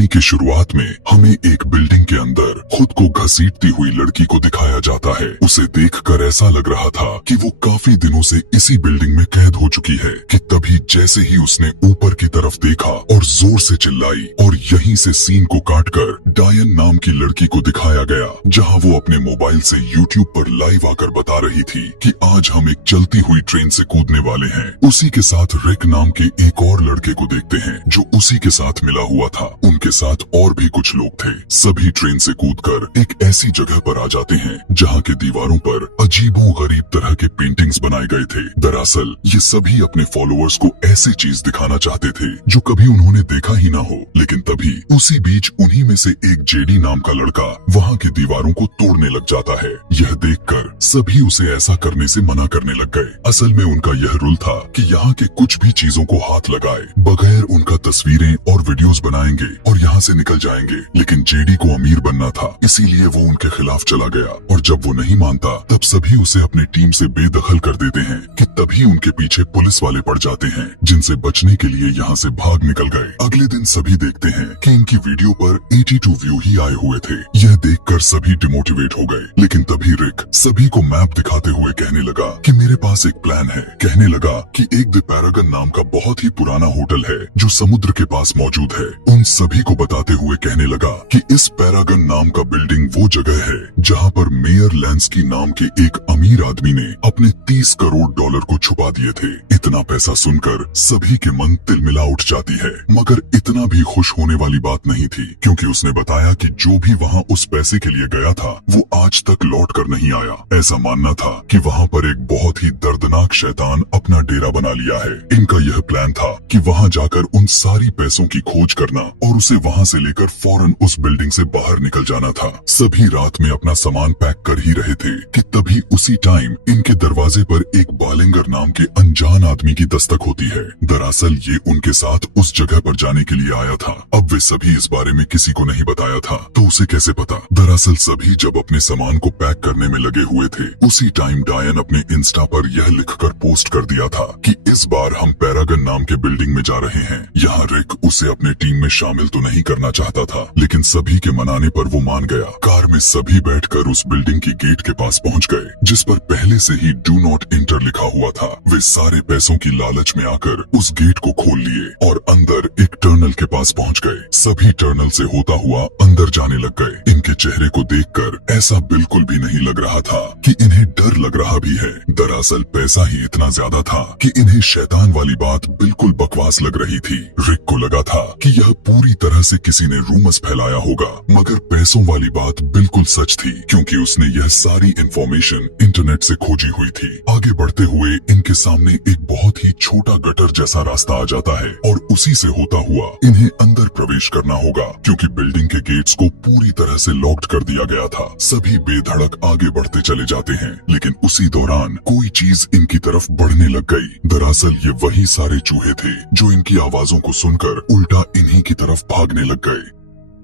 कहानी की शुरुआत में हमें एक बिल्डिंग के अंदर खुद को घसीटती हुई लड़की को दिखाया जाता है। उसे देखकर ऐसा लग रहा था कि वो काफी दिनों से इसी बिल्डिंग में कैद हो चुकी है कि तभी जैसे ही उसने ऊपर की तरफ देखा और जोर से चिल्लाई और यहीं से सीन को काटकर डायन नाम की लड़की को दिखाया गया, जहां वो अपने मोबाइल से यूट्यूब पर लाइव आकर बता रही थी कि आज हम एक चलती हुई ट्रेन से कूदने वाले हैं। उसी के साथ रिक नाम के एक और लड़के को देखते हैं जो उसी के साथ मिला हुआ था। उनके साथ और भी कुछ लोग थे। सभी ट्रेन से कूदकर एक ऐसी जगह पर आ जाते हैं जहां के दीवारों पर अजीबो गरीब तरह के पेंटिंग्स बनाए गए थे। दरअसल ये सभी अपने फॉलोअर्स को ऐसी चीज दिखाना चाहते थे जो कभी उन्होंने देखा ही ना हो। लेकिन तभी उसी बीच उन्हीं में से एक जेडी नाम का लड़का वहां की दीवारों को तोड़ने लग जाता है। यह देखकर सभी उसे ऐसा करने से मना करने लग गए। असल में उनका यह रूल था कि यहाँ के कुछ भी चीजों को हाथ लगाए बगैर उनका तस्वीरें और वीडियोस बनाएंगे और यहाँ से निकल जाएंगे। लेकिन जेडी को अमीर बनना था, इसीलिए वो उनके खिलाफ चला गया और जब वो नहीं मानता तब सभी उसे अपनी टीम से बेदखल कर देते हैं कि तभी उनके पीछे पुलिस वाले पड़ जाते हैं जिनसे बचने के लिए यहाँ से भाग निकल गए। अगले दिन सभी देखते हैं कि इनकी वीडियो पर 82 व्यू ही आए हुए थे। यह देखकर सभी डिमोटिवेट हो गए। लेकिन तभी रिक सभी को मैप दिखाते हुए कहने लगा कि मेरे पास एक प्लान है। कहने लगा कि एक द पैरागन नाम का बहुत ही पुराना होटल है जो समुद्र के पास मौजूद है। उन सभी को बताते हुए कहने लगा कि इस पैरागन नाम का बिल्डिंग वो जगह है जहां पर मेयर लेंस्की नाम के एक अमीर आदमी ने अपने 30 करोड़ डॉलर को छुपा दिए थे। इतना पैसा सुनकर सभी के मन तिलमिला उठ जाती है, मगर इतना भी खुश होने वाली बात नहीं थी क्योंकि उसने बताया कि जो भी वहां उस पैसे के लिए गया था वो आज तक लौट कर नहीं आया। ऐसा मानना था कि वहां पर एक बहुत ही दर्दनाक शैतान अपना डेरा बना लिया है। इनका यह प्लान था कि वहां जाकर उन सारी पैसों की खोज करना और उसे वहां से लेकर फौरन उस बिल्डिंग से बाहर निकल जाना था। सभी रात में अपना सामान पैक कर ही रहे थे कि तभी उसी टाइम इनके दरवाजे पर एक बालिंगर नाम के अनजान आदमी की दस्तक होती है। दरअसल ये उनके साथ उस जगह पर जाने के लिए आया था। अब वे सभी इस बारे में किसी को नहीं बताया था तो उसे कैसे पता। दरअसल सभी जब अपने सामान को पैक करने में लगे हुए थे उसी टाइम डायन अपने इंस्टा पर यह लिखकर पोस्ट कर दिया था कि इस बार हम पैरागन नाम के बिल्डिंग में जा रहे हैं। यहाँ रिक उसे अपने टीम में शामिल तो नहीं करना चाहता था लेकिन सभी के मनाने पर वो मान गया। कार में सभी बैठकर उस बिल्डिंग की गेट के पास पहुंच गए जिस पर पहले से ही डू नॉट इंटर लिखा हुआ था। वे सारे पैसों की लालच में आकर उस गेट को खोल लिए और अंदर एक टर्नल के पास पहुंच गए। सभी टर्नल से होता हुआ अंदर जाने लग गए। इनके चेहरे को देखकर ऐसा बिल्कुल भी नहीं लग रहा था कि इन्हें डर लग रहा भी है। दरअसल पैसा ही इतना ज्यादा था कि इन्हें शैतान वाली बात बिल्कुल बकवास लग रही थी। रिक को लगा था कि यह पूरी तरह से किसी ने रूमर्स फैलाया होगा, मगर पैसों वाली बात बिल्कुल सच थी क्योंकि उसने यह सारी इंफॉर्मेशन इंटरनेट से खोजी हुई थी। आगे बढ़ते हुए इनके सामने एक बहुत ही छोटा गटर जैसा रास्ता आ जाता है और उसी से होता हुआ इन्हें अंदर प्रवेश करना होगा क्योंकि बिल्डिंग के गेट्स को पूरी तरह से लॉक्ड कर दिया गया था। सभी बेधड़क आगे बढ़ते चले जाते हैं लेकिन उसी दौरान कोई चीज इनकी तरफ बढ़ने लग गई। दरअसल ये वही सारे चूहे थे जो इनकी आवाजों को सुनकर उल्टा इन्हीं की तरफ भागने लग गए।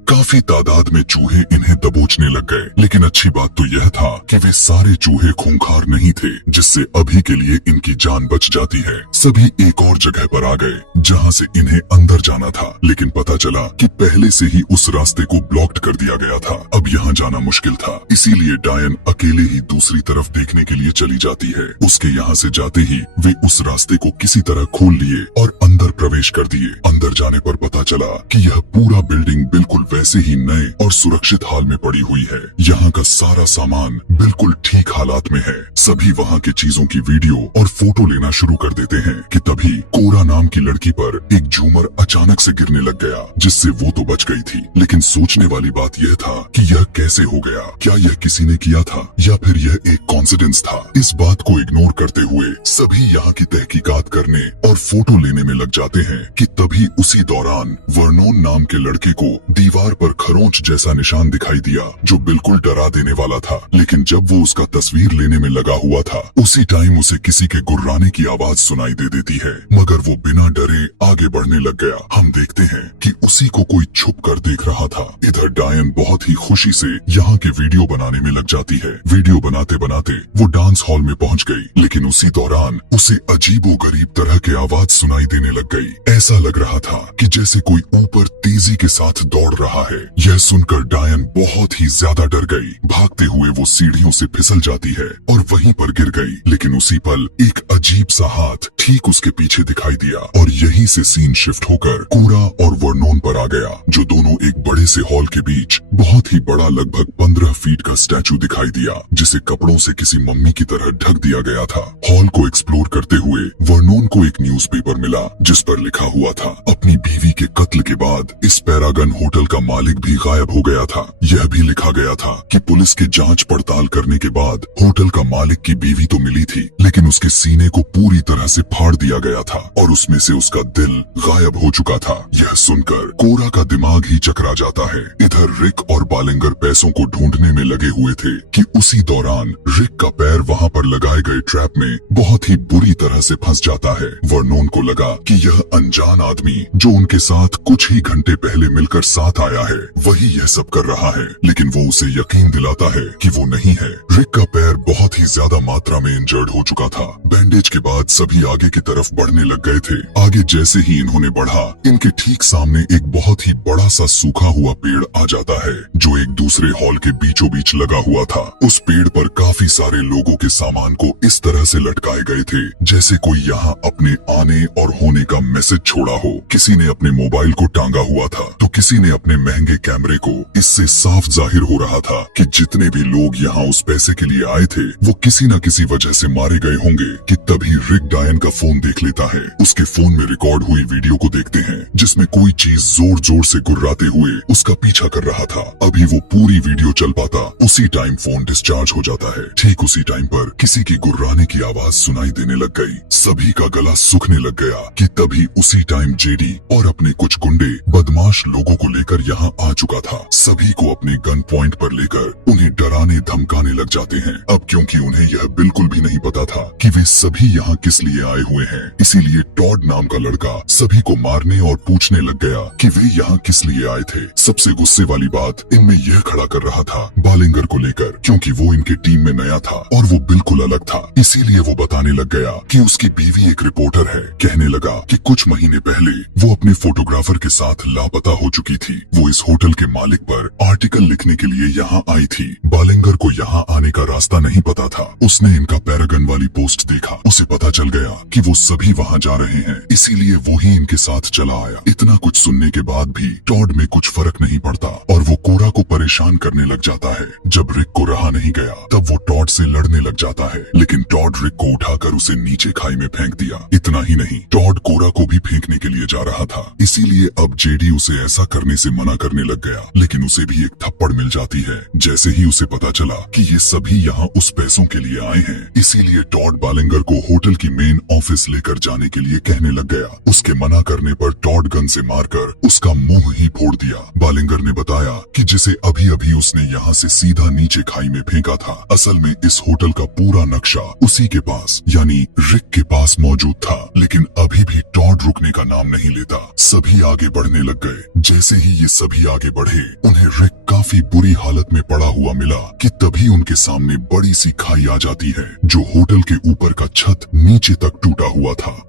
काफी तादाद में चूहे इन्हें दबोचने लग गए लेकिन अच्छी बात तो यह था कि वे सारे चूहे खूंखार नहीं थे जिससे अभी के लिए इनकी जान बच जाती है। सभी एक और जगह पर आ गए जहां से इन्हें अंदर जाना था लेकिन पता चला कि पहले से ही उस रास्ते को ब्लॉक्ड कर दिया गया था। अब यहाँ जाना मुश्किल था, इसीलिए डायन अकेले ही दूसरी तरफ देखने के लिए चली जाती है। उसके यहाँ से जाते ही वे उस रास्ते को किसी तरह खोल लिए और अंदर प्रवेश कर दिए। अंदर जाने पर पता चला कि यह पूरा बिल्डिंग बिल्कुल वैसे ही नए और सुरक्षित हाल में पड़ी हुई है। यहाँ का सारा सामान बिल्कुल ठीक हालात में है। सभी वहाँ की चीजों की वीडियो और फोटो लेना शुरू कर देते हैं कि तभी कोरा नाम की लड़की पर एक झूमर अचानक से गिरने लग गया जिससे वो तो बच गई थी लेकिन सोचने वाली बात यह था कि यह कैसे हो गया। क्या यह किसी ने किया था या फिर यह एक कॉन्सिडेंस था। इस बात को इग्नोर करते हुए सभी यहाँ की तहकीकात करने और फोटो लेने में लग जाते हैं कि तभी उसी दौरान वर्नोन नाम के लड़के को दीवार दीवार पर खरोंच जैसा निशान दिखाई दिया जो बिल्कुल डरा देने वाला था। लेकिन जब वो उसका तस्वीर लेने में लगा हुआ था उसी टाइम उसे किसी के गुर्राने की आवाज सुनाई दे देती है, मगर वो बिना डरे आगे बढ़ने लग गया। हम देखते हैं कि उसी को कोई छुप कर देख रहा था। इधर डायन बहुत ही खुशी से यहाँ के वीडियो बनाने में लग जाती है। वीडियो बनाते बनाते वो डांस हॉल में पहुँच गई, लेकिन उसी दौरान उसे अजीबोगरीब तरह की आवाज सुनाई देने लग गई। ऐसा लग रहा था कि जैसे कोई ऊपर तेजी के साथ दौड़ रहा है। यह सुनकर डायन बहुत ही ज्यादा डर गई। भागते हुए वो सीढ़ियों से फिसल जाती है और वहीं पर गिर गई। लेकिन उसी पल एक अजीब सा हाथ ठीक उसके पीछे दिखाई दिया और यहीं से सीन शिफ्ट होकर कोरा और वर्नोन पर आ गया, जो दोनों एक बड़े से हॉल के बीच बहुत ही बड़ा लगभग 15 फीट का स्टैचू दिखाई दिया, जिसे कपड़ों से किसी मम्मी की तरह ढक दिया गया था। हॉल को एक्सप्लोर करते हुए वर्नोन को एक न्यूज़पेपर मिला जिस पर लिखा हुआ था, अपनी बीवी के कत्ल के बाद इस पैरागन होटल का मालिक भी गायब हो गया था। यह भी लिखा गया था कि पुलिस के जांच पड़ताल करने के बाद होटल का मालिक की बीवी तो मिली थी, लेकिन उसके सीने को पूरी तरह से फाड़ दिया गया था और उसमें से उसका दिल गायब हो चुका था। यह सुनकर कोरा का दिमाग ही चकरा जाता है। इधर रिक और बालिंगर पैसों को ढूंढने में लगे हुए थे कि उसी दौरान रिक का पैर वहाँ पर लगाए गए ट्रैप में बहुत ही बुरी तरह से फंस जाता है। वर्नोन को लगा कि यह अनजान आदमी जो उनके साथ कुछ ही घंटे पहले मिलकर साथ आया है वही यह सब कर रहा है, लेकिन वो उसे यकीन दिलाता है कि वो नहीं है। रिक का पैर बहुत ही ज्यादा मात्रा में इंजर्ड हो चुका था। बैंडेज के बाद सभी आगे की तरफ बढ़ने लग गए थे। आगे जैसे ही इन्होंने बढ़ा, इनके ठीक सामने एक बहुत ही बड़ा सा सूखा हुआ पेड़ आ जाता है जो एक दूसरे हॉल के बीचों बीच लगा हुआ था। उस पेड़ पर काफी सारे लोगों के सामान को इस तरह से लटकाए गए थे जैसे कोई यहाँ अपने आने और होने का मैसेज छोड़ा हो। किसी ने अपने मोबाइल को टांगा हुआ था तो किसी ने अपने महंगे कैमरे को। इससे साफ जाहिर हो रहा था कि जितने भी लोग यहाँ उस पैसे के लिए आए थे वो किसी न किसी वजह से मारे गए होंगे। कि तभी रिक डायन का फोन देख लेता है। उसके फोन में रिकॉर्ड हुई वीडियो को देखते हैं जिसमें कोई चीज जोर जोर से गुर्राते हुए उसका पीछा कर रहा था। अभी वो पूरी वीडियो चल पाता उसी टाइम फोन डिस्चार्ज हो जाता है। ठीक उसी टाइम पर किसी की गुर्राने की आवाज सुनाई देने लग गई। सभी का गला सूखने लग गया कि तभी उसी टाइम जेडी और अपने कुछ गुंडे बदमाश लोगों को लेकर यहाँ आ चुका था। सभी को अपने गन पॉइंट पर लेकर उन्हें डराने धमकाने लग जाते हैं। अब क्योंकि उन्हें यह बिल्कुल भी नहीं पता था कि वे सभी यहाँ किस लिए आए हुए हैं, इसीलिए टॉड नाम का लड़का सभी को मारने और पूछने लग गया कि वे यहाँ किस लिए आए थे। सबसे गुस्से वाली बात इनमें यह खड़ा कर रहा था बालिंगर को लेकर, क्योंकि वो इनके टीम में नया था और वो बिल्कुल अलग था। इसीलिए वो बताने लग गया कि उसकी बीवी एक रिपोर्टर है। कहने लगा कि कुछ महीने पहले वो अपने फोटोग्राफर के साथ लापता हो चुकी थी। वो इस होटल के मालिक पर आर्टिकल लिखने के लिए यहाँ आई थी। बालिंगर को यहाँ आने का रास्ता नहीं पता था। उसने इनका पैरागन वाली पोस्ट देखा। उसे पता चल गया कि वो सभी वहाँ जा रहे हैं, इसीलिए वो ही इनके साथ चला आया। इतना कुछ सुनने के बाद भी टॉड में कुछ फर्क नहीं पड़ता और वो कोरा को परेशान करने लग जाता है। जब रिक को रहा नहीं गया तब वो टॉड से लड़ने लग जाता है, लेकिन टॉड रिक को उठाकर उसे नीचे खाई में फेंक दिया। इतना ही नहीं, टॉड कोरा को भी फेंकने के लिए जा रहा था। इसीलिए अब जेडी उसे ऐसा करने से मना करने लग गया, लेकिन उसे भी एक थप्पड़ मिल जाती है। जैसे ही उसे पता चला कि ये सभी यहाँ उस पैसों के लिए आए हैं, इसीलिए टॉड बालिंगर को होटल की मेन ऑफिस लेकर जाने के लिए कहने लग गया। उसके मना करने पर टॉड गन से मारकर उसका मुंह ही फोड़ दिया। बालिंगर ने बताया कि जिसे अभी अभी उसने यहाँ से सीधा नीचे खाई में फेंका था, असल में इस होटल का पूरा नक्शा उसी के पास यानी रिक के पास मौजूद था। लेकिन अभी भी टॉड रुकने का नाम नहीं लेता। सभी आगे बढ़ने लग गए। जैसे ही ये सभी आगे बढ़े, उन्हें रिक काफी बुरी हालत में पड़ा हुआ मिला कि तभी उनके सामने बड़ी सी खाई आ जाती है जो होटल के ऊपर का छत नीचे तक टूटा हुआ था।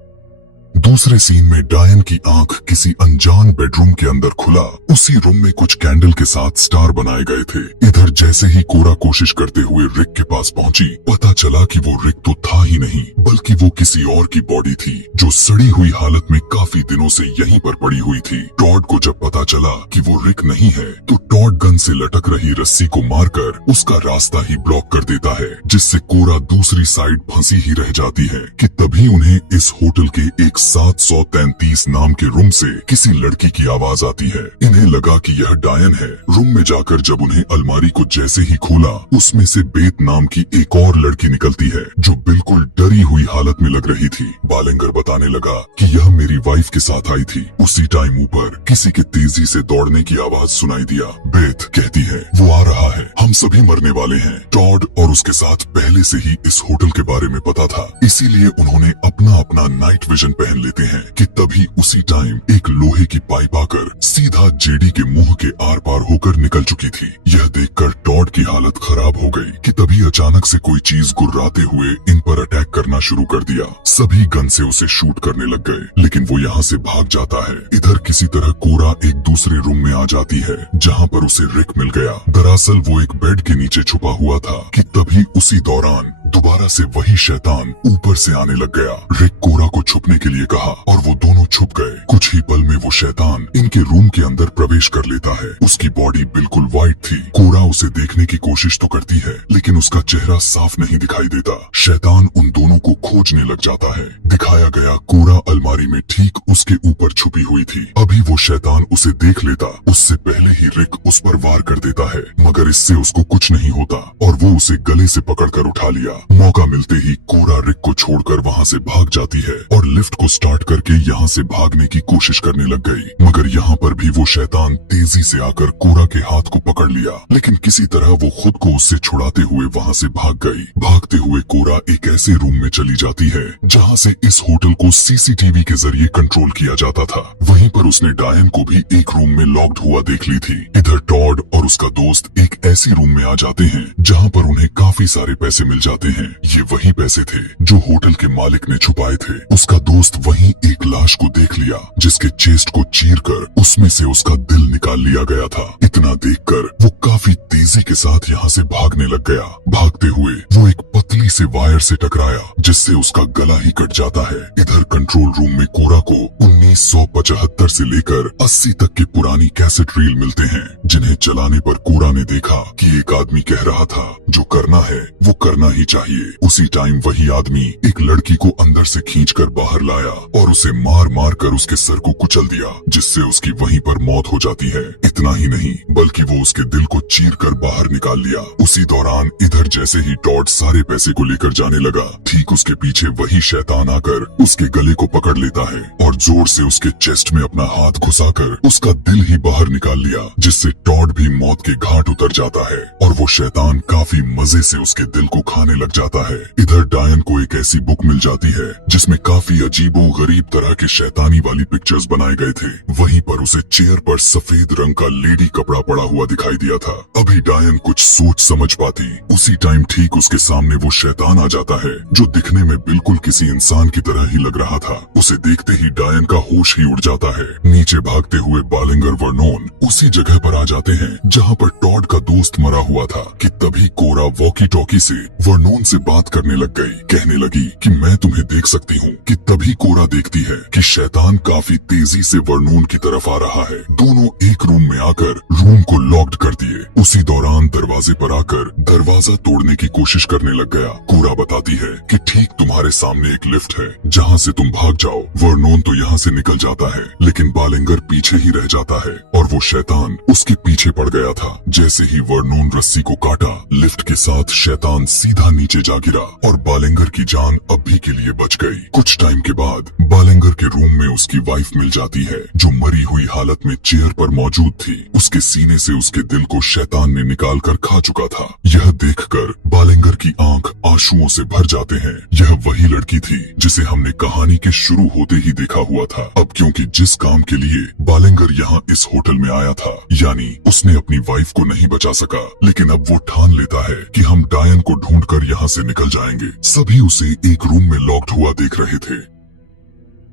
दूसरे सीन में डायन की आंख किसी अनजान बेडरूम के अंदर खुला। उसी रूम में कुछ कैंडल के साथ स्टार बनाए गए थे। इधर जैसे ही कोरा कोशिश करते हुए रिक के पास पहुंची, पता चला कि वो रिक तो था ही नहीं, बल्कि वो किसी और की बॉडी थी जो सड़ी हुई हालत में काफी दिनों से यहीं पर पड़ी हुई थी। टॉड को जब पता चला कि वो रिक नहीं है, तो टॉड गन से लटक रही रस्सी को मारकर उसका रास्ता ही ब्लॉक कर देता है, जिससे कोरा दूसरी साइड फंसी ही रह जाती है। कि तभी उन्हें इस होटल के एक 733 नाम के रूम से किसी लड़की की आवाज आती है। इन्हें लगा कि यह डायन है। रूम में जाकर जब उन्हें अलमारी को जैसे ही खोला, उसमें से बेत नाम की एक और लड़की निकलती है जो बिल्कुल डरी हुई हालत में लग रही थी। बालेंगर बताने लगा कि यह मेरी वाइफ के साथ आई थी। उसी टाइम ऊपर किसी के तेजी से दौड़ने की आवाज सुनाई दिया। बेत कहती है, वो आ रहा है, हम सभी मरने वाले हैं। टॉड और उसके साथ पहले से ही इस होटल के बारे में पता था, इसीलिए उन्होंने अपना नाइट विजन पहन लेते हैं कि तभी उसी टाइम एक लोहे की पाइप आकर सीधा जेडी के मुंह के आर पार होकर निकल चुकी थी। यह देखकर टॉड की हालत खराब हो गई कि तभी अचानक से कोई चीज गुर्राते हुए इन पर अटैक करना शुरू कर दिया। सभी गन से उसे शूट करने लग गए, लेकिन वो यहाँ से भाग जाता है। इधर किसी तरह कोरा एक दूसरे रूम में आ जाती है जहाँ पर उसे रिक मिल गया। दरअसल वो एक बेड के नीचे छुपा हुआ था कि तभी उसी दौरान दोबारा से वही शैतान ऊपर से आने लग गया। रिक कोरा को छुपने के लिए कहा और वो दोनों छुप गए। कुछ ही पल में वो शैतान इनके रूम के अंदर प्रवेश कर लेता है। उसकी बॉडी बिल्कुल व्हाइट थी। कोरा उसे देखने की कोशिश तो करती है, लेकिन उसका चेहरा साफ नहीं दिखाई देता। शैतान उन दोनों को खोजने लग जाता है। दिखाया गया कोरा अलमारी में ठीक उसके ऊपर छुपी हुई थी। अभी वो शैतान उसे देख लेता, उससे पहले ही रिक उस पर वार कर देता है, मगर इससे उसको कुछ नहीं होता और वो उसे गले से पकड़कर उठा लिया। मौका मिलते ही कोरा रिक को छोड़कर वहाँ से भाग जाती है और लिफ्ट को स्टार्ट करके यहाँ से भागने की कोशिश करने लग गई। मगर यहाँ पर भी वो शैतान तेजी से आकर कोरा के हाथ को पकड़ लिया, लेकिन किसी तरह वो खुद को उससे छुड़ाते हुए वहाँ से भाग गई। भागते हुए कोरा एक ऐसे रूम में चली जाती है जहाँ से इस होटल को सीसीटीवी के जरिए कंट्रोल किया जाता था। वहीं पर उसने डायन को भी एक रूम में लॉक्ड हुआ देख ली थी। इधर टॉड और उसका दोस्त एक ऐसी रूम में आ जाते हैं जहाँ पर उन्हें काफी सारे पैसे मिल जाते हैं। ये वही पैसे थे जो होटल के मालिक ने छुपाए थे। उसका दोस्त वहीं एक लाश को देख लिया जिसके चेस्ट को चीरकर उसमें से उसका दिल निकाल लिया गया था। इतना देखकर वो काफी तेजी के साथ यहाँ से भागने लग गया। भागते हुए वो एक पतली से वायर से टकराया जिससे उसका गला ही कट जाता है। इधर कंट्रोल रूम में कोरा को 1975 से लेकर 80 तक की पुरानी कैसेट रील मिलते हैं, जिन्हें चलाने पर कोरा ने देखा कि एक आदमी कह रहा था, जो करना है वो करना ही चाहिए। उसी टाइम वही आदमी एक लड़की को अंदर से खींचकर बाहर लाया और उसे मार मार कर उसके सर को कुचल दिया, जिससे उसकी वहीं पर मौत हो जाती है। इतना ही नहीं बल्कि वो उसके दिल को चीर कर बाहर निकाल लिया। उसी दौरान इधर जैसे ही टॉड सारे पैसे को लेकर जाने लगा, ठीक उसके पीछे वही शैतान आकर उसके गले को पकड़ लेता है और जोर से उसके चेस्ट में अपना हाथ घुसाकर उसका दिल ही बाहर निकाल लिया, जिससे टॉड भी मौत के घाट उतर जाता है और वो शैतान काफी मजे से उसके दिल को खाने लग जाता है। इधर डायन को एक ऐसी बुक मिल जाती है जिसमें काफी अजीबो गरीब तरह के शैतानी वाली पिक्चर्स बनाए गए थे। वहीं पर उसे चेयर पर सफेद रंग का लेडी कपड़ा पड़ा हुआ दिखाई दिया था। अभी डायन कुछ सोच समझ पाती, उसी टाइम ठीक उसके सामने वो शैतान आ जाता है जो दिखने में बिल्कुल किसी इंसान की तरह ही लग रहा था। उसे देखते ही डायन का होश ही उड़ जाता है। नीचे भागते हुए बालेंगर वर्नोन उसी जगह पर आ जाते हैं जहाँ पर टॉड का दोस्त मरा हुआ था कि तभी कोरा वॉकी टॉकी से वर्नोन से बात करने लग गई। कहने लगी कि मैं तुम्हें देख सकती हूँ कि तभी कोरा देखती है कि शैतान काफी तेजी से वर्नोन की तरफ आ रहा है। दोनों एक रूम में आकर रूम को लॉक्ड कर दिए। उसी दौरान दरवाजे पर आकर दरवाजा तोड़ने की कोशिश करने लग गया। कोरा बताती है कि ठीक तुम्हारे सामने एक लिफ्ट है जहाँ से तुम भाग जाओ। वर्नोन तो यहाँ से निकल जाता है, लेकिन बालेंगर पीछे ही रह जाता है और वो शैतान उसके पीछे पड़ गया था। जैसे ही वर्नोन रस्सी को काटा, लिफ्ट के साथ शैतान सीधा नीचे जा गिरा और बालेंगर की जान अभी के लिए बच गई। कुछ टाइम के बाद बालेंगर के रूम में उसकी वाइफ मिल जाती है जो मरी हुई हालत में चेयर पर मौजूद थी। उसके सीने से उसके दिल को शैतान ने निकाल कर खा चुका था। यह देखकर बालेंगर की आंख आंसुओं से भर जाते हैं। यह वही लड़की थी जिसे हमने कहानी के शुरू होते ही देखा हुआ था। अब क्योंकि जिस काम के लिए बालेंगर यहाँ इस होटल में आया था, यानी उसने अपनी वाइफ को नहीं बचा सका, लेकिन अब वो ठान लेता है कि हम डायन को ढूंढकर यहाँ से निकल जाएंगे। सभी उसे एक रूम में लॉक्ड हुआ देख रहे थे।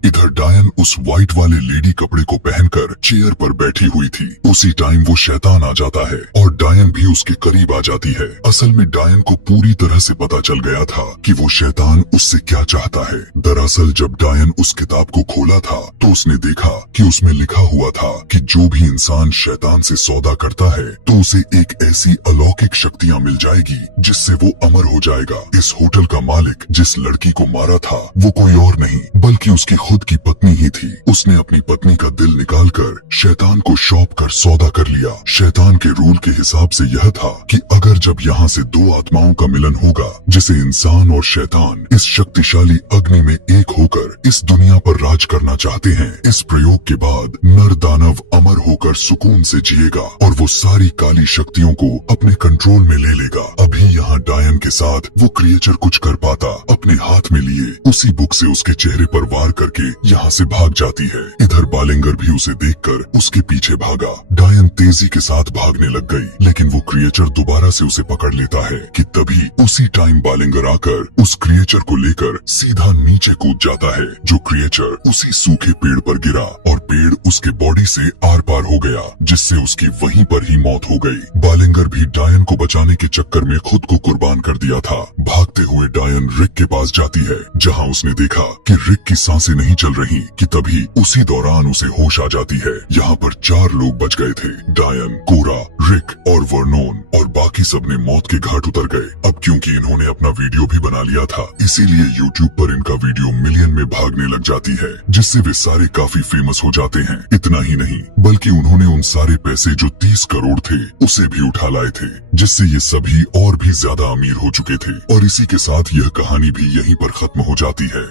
इधर डायन उस व्हाइट वाले लेडी कपड़े को पहनकर चेयर पर बैठी हुई थी। उसी टाइम वो शैतान आ जाता है और डायन भी उसके करीब आ जाती है। असल में डायन को पूरी तरह से पता चल गया था कि वो शैतान उससे क्या चाहता है। दरअसल जब डायन उस किताब को खोला था तो उसने देखा कि उसमें लिखा हुआ था कि जो भी इंसान शैतान से सौदा करता है तो उसे एक ऐसी अलौकिक शक्तियाँ मिल जाएगी जिससे वो अमर हो जाएगा। इस होटल का मालिक जिस लड़की को मारा था वो कोई और नहीं बल्कि उसकी खुद की पत्नी ही थी। उसने अपनी पत्नी का दिल निकालकर शैतान को सौंप कर सौदा कर लिया। शैतान के रूल के हिसाब से यह था कि अगर जब यहाँ से दो आत्माओं का मिलन होगा, जिसे इंसान और शैतान इस शक्तिशाली अग्नि में एक होकर इस दुनिया पर राज करना चाहते हैं, इस प्रयोग के बाद नर दानव अमर होकर सुकून से जिएगा और वो सारी काली शक्तियों को अपने कंट्रोल में ले लेगा। अभी यहाँ डायन के साथ वो क्रिएचर कुछ कर पाता, अपने हाथ में लिए उसी बुक से उसके चेहरे पर वार करके यहाँ से भाग जाती है। इधर बालेंगर भी उसे देखकर उसके पीछे भागा। डायन तेजी के साथ भागने लग गई, लेकिन वो क्रिएचर दोबारा से उसे पकड़ लेता है कि तभी उसी टाइम बालेंगर आकर उस क्रिएचर को लेकर सीधा नीचे कूद जाता है। जो क्रिएचर उसी सूखे पेड़ पर गिरा और पेड़ उसके बॉडी से आर पार हो गया, जिससे उसकी वहीं पर ही मौत हो गई। बालेंगर भी डायन को बचाने के चक्कर में खुद को कुर्बान कर दिया था। भागते हुए डायन रिक के पास जाती है, जहाँ उसने देखा कि रिक की सांसें नहीं चल रही कि तभी उसी दौरान उसे होश आ जाती है। यहाँ पर 4 लोग बच गए थे, डायन, कोरा, रिक और वर्नोन, और बाकी सब ने मौत के घाट उतर गए। अब क्योंकि इन्होंने अपना वीडियो भी बना लिया था, इसीलिए यूट्यूब पर इनका वीडियो मिलियन में भागने लग जाती है, जिससे वे सारे काफी फेमस हो जाते हैं। इतना ही नहीं, बल्कि उन्होंने उन सारे पैसे जो 30 करोड़ थे उसे भी उठा लाए थे, जिससे ये सभी और भी ज्यादा अमीर हो चुके थे। और इसी के साथ यह कहानी भी यहीं पर खत्म हो जाती है।